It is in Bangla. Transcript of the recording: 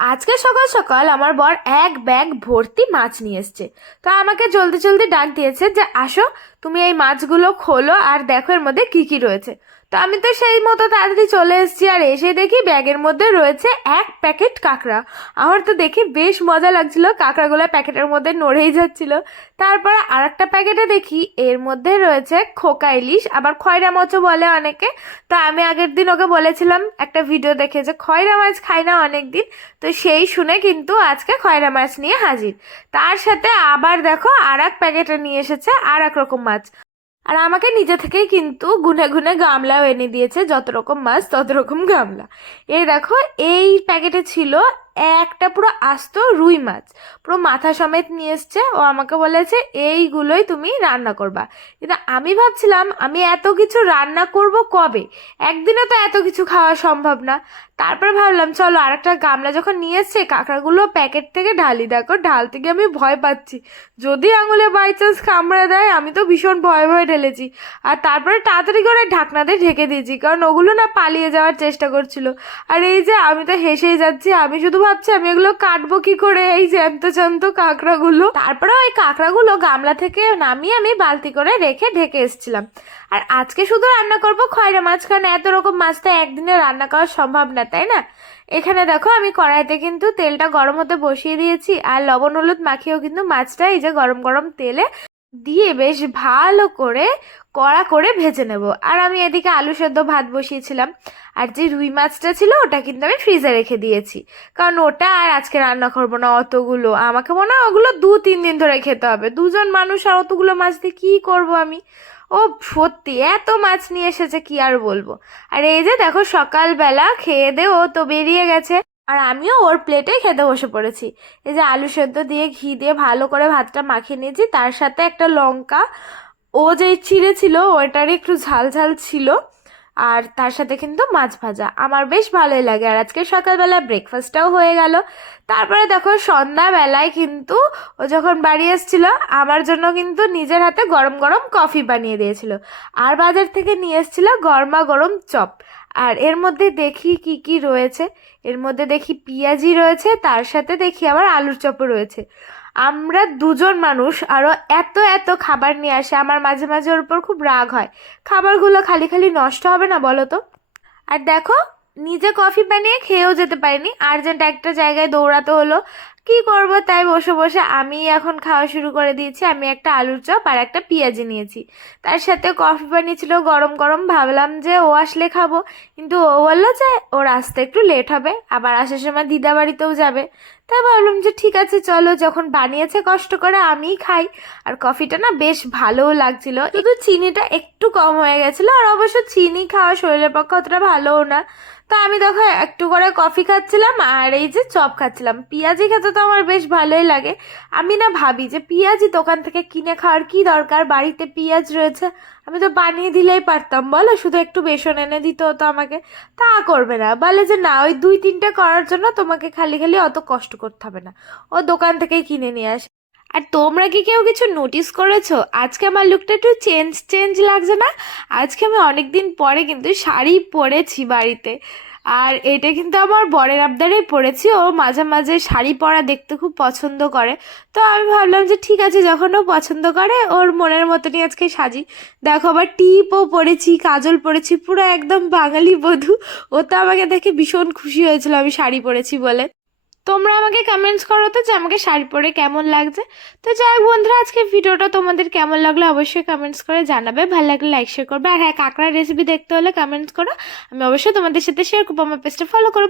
আজকে সকাল সকাল আমার বর এক ব্যাগ ভর্তি মাছ নিয়ে এসছে। তো আমাকে জলদি জলদি ডাক দিয়েছে যে, আসো তুমি এই মাছগুলো খোলো আর দেখো এর মধ্যে কি কি রয়েছে। তো আমি তো সেই মতো তাড়াতাড়ি চলে এসেছি আর এসে দেখি ব্যাগের মধ্যে রয়েছে এক প্যাকেট কাঁকড়া। আমার তো দেখে বেশ মজা লাগছিল, কাঁকড়াগুলো প্যাকেটের মধ্যে নড়েই যাচ্ছিল। তারপরে আর একটা প্যাকেটে দেখি এর মধ্যে রয়েছে খোকা ইলিশ, আবার খয়রা মাছও বলে অনেকে। তো আমি আগের দিন ওকে বলেছিলাম একটা ভিডিও দেখে যে খয়রা মাছ খাই না অনেক দিন তো সেই শুনে কিন্তু আজকে খয়রা মাছ নিয়ে হাজির। তার সাথে আবার দেখো আর এক প্যাকেটে নিয়ে এসেছে আর এক রকম মাছ। আর আমাকে নিজে থেকেই কিন্তু গুনে গুনে গামলাও এনে দিয়েছে, যত রকম মাছ তত রকম গামলা। এই দেখো, এই প্যাকেটে ছিল একটা পুরো আস্ত রুই মাছ। পুরো মাথা সমেত নিয়ে এসছে। ও আমাকে বলেছে, এইগুলোই তুমি রান্না করবা। কিন্তু আমি ভাবছিলাম, আমি এত কিছু রান্না করব কবে? একদিনে তো এত কিছু খাওয়া সম্ভব না। তারপরে ভাবলাম, চলো আর একটা গামলা যখন নিয়ে এসছে, কাঁকড়াগুলো প্যাকেট থেকে ঢালি দেখো, ঢালতে গিয়ে আমি ভয় পাচ্ছি। যদি আঙুলে বাই চান্স কামড়ে দেয়, আমি তো ভীষণ ভয়ে ভয়ে ঢেলেছি। আর তারপরে তাড়াতাড়ি করে ঢাকনা দিয়ে ঢেকে দিয়েছি, কারণ ওগুলো না পালিয়ে যাওয়ার চেষ্টা করছিল। আর এই যে আমি তো হেসেই যাচ্ছি, আমি শুধু ভাবছি, আমি এগুলো কাটবো কি করে? এই জ্যান্ত জ্যান্ত কাঁকড়াগুলো। তারপরে ওই কাঁকড়াগুলো গামলা থেকে নামিয়ে আমি বালতি করে রেখে ঢেকে এসেছিলাম। আর আজকে শুধু রান্না করব খয়রা মাছ, কারণ এত রকম মাছ তো একদিনে রান্না করা সম্ভব না, তাই না? এখানে দেখো, আমি কড়াইতে কিন্তু তেলটা গরম হতে বসিয়ে দিয়েছি, আর লবণ হলুদ মাখিয়েও কিন্তু মাছটা এই যে গরম গরম তেলে দিয়ে বেশ ভালো করে কড়া করে ভেজে নেব। আর আমি এদিকে আলু সেদ্ধ ভাত বসিয়েছিলাম। আর যে রুই মাছটা ছিল, ওটা কিন্তু আমি ফ্রিজে রেখে দিয়েছি। কারণ ওটা আর আজকে রান্না করব না অতগুলো। আমাকে মনে হয় ওগুলো দু, তিন দিন ধরে খেতে হবে। দুজন মানুষ আর অতগুলো মাছ দিয়ে কী করব আমি? ও সত্যি, এত মাছ নিয়ে এসেছে, কি আর বলব? আর এই যে দেখো সকালবেলা খেয়ে দে ও তো বেরিয়ে গেছে। আর আমিও ওর প্লেটে খেতে বসে পড়েছি। এই যে আলু সেদ্ধ দিয়ে ঘি দিয়ে ভালো করে ভাতটা মাখিয়ে নিয়েছি, তার সাথে একটা লঙ্কা। ও যেই চিড়ে ছিল, ওটারই একটু ঝাল ঝাল ছিল, আর তার সাথে কিন্তু মাছ ভাজা। আমার বেশ ভালোই লাগে। আর আজকে সকালবেলা ব্রেকফাস্টটাও হয়ে গেল। তারপরে দেখো সন্ধ্যাবেলায় কিন্তু ও যখন বাড়ি এসেছিল, আমার জন্য কিন্তু নিজের হাতে গরম গরম কফি বানিয়ে দিয়েছিল। আর বাজার থেকে নিয়ে এসেছিল গরমা গরম চপ। আর এর মধ্যে দেখি কি কি রয়েছে। এর মধ্যে দেখি পেঁয়াজি রয়েছে, তার সাথে দেখি আবার আলুর চপও রয়েছে। আমরা দুজন মানুষ আরও এত এত খাবার নিয়ে আসে, আমার মাঝে মাঝে ওর উপর খুব রাগ হয়। খাবারগুলো খালি খালি নষ্ট হবে না বলো তো? আর দেখো, নিজে কফি বানিয়ে খেয়েও যেতে পারিনি। আর্জেন্ট একটা জায়গায় দৌড়াতে হলো। কি করব? তাই বসে বসে আমি এখন খাওয়া শুরু করে দিয়েছি। আমি একটা আলুর চপ আর একটা পেঁয়াজি নিয়েছি। তার সাথে কফি বানিয়েছিল গরম গরম। ভাবলাম যে ও আসলে খাব। কিন্তু ও বলল যে ওর আসতে একটু লেট হবে। আবার আসার সময় দিদা বাড়িতেও যাবে। তাই ভাবলাম যে ঠিক আছে, চলো। যখন বানিয়েছে কষ্ট করে আমিই খাই। আর কফিটা না বেশ ভালোও লাগছিল। শুধু চিনিটা একটু কম হয়ে গেছিল। আর অবশ্য চিনি খাওয়া শরীরের পক্ষে অতটা ভালোও না। তো আমি দেখো একটু করে কফি খাচ্ছিলাম। আর এই যে চপ খাচ্ছিলাম। পেঁয়াজি খেতে তো আমার বেশ ভালোই লাগে। আমি না ভাবি যে পেঁয়াজি দোকান থেকে কিনে খাওয়ার কি দরকার? বাড়িতে পেঁয়াজ রয়েছে, আমি তো বানিয়ে দিলেই পারতাম। বলো, শুধু একটু বেসন এনে দিতে হতো আমাকে। তা করবে না। বলে যে না, ওই দুই তিনটে করার জন্য তোমাকে খালি খালি অত কষ্ট করতে হবে না। ও দোকান থেকেই কিনে নিয়ে আসে। আর তোমরা কি কেউ কিছু নোটিস করেছ? আজকে আমার লুকটা একটু চেঞ্জ চেঞ্জ লাগছে না? আজকে আমি অনেক দিন পরে কিন্তু শাড়ি পরেছি বাড়িতে। আর এটা কিন্তু আমার বরের আবদারেই পড়েছি। ও মাঝে মাঝে শাড়ি পরা দেখতে খুব পছন্দ করে। তো আমি ভাবলাম যে ঠিক আছে, যখন ও পছন্দ করে, ওর মনের মতনই আজকে সাজি। দেখো, আবার টিপও পরেছি, কাজল পরেছি, পুরো একদম বাঙালি বধূ। ও তো আমাকে দেখে ভীষণ খুশি হয়েছিল আমি শাড়ি পরেছি বলে। তোমরা আমাকে কমেন্টস করো তো যে আমাকে শাড়ি পরে কেমন লাগছে। তো যাই হোক বন্ধুরা আজকে ভিডিওটা তোমাদের কেমন লাগল অবশ্যই কমেন্টস করে জানাবে। ভালো লাগলে লাইক শেয়ার করবে। আর হ্যাঁ কাঁকড়ার রেসিপি দেখতে হলে কমেন্টস করো। আমি অবশ্যই তোমাদের সাথে শেয়ার করব। আমার পেজটা ফলো করো।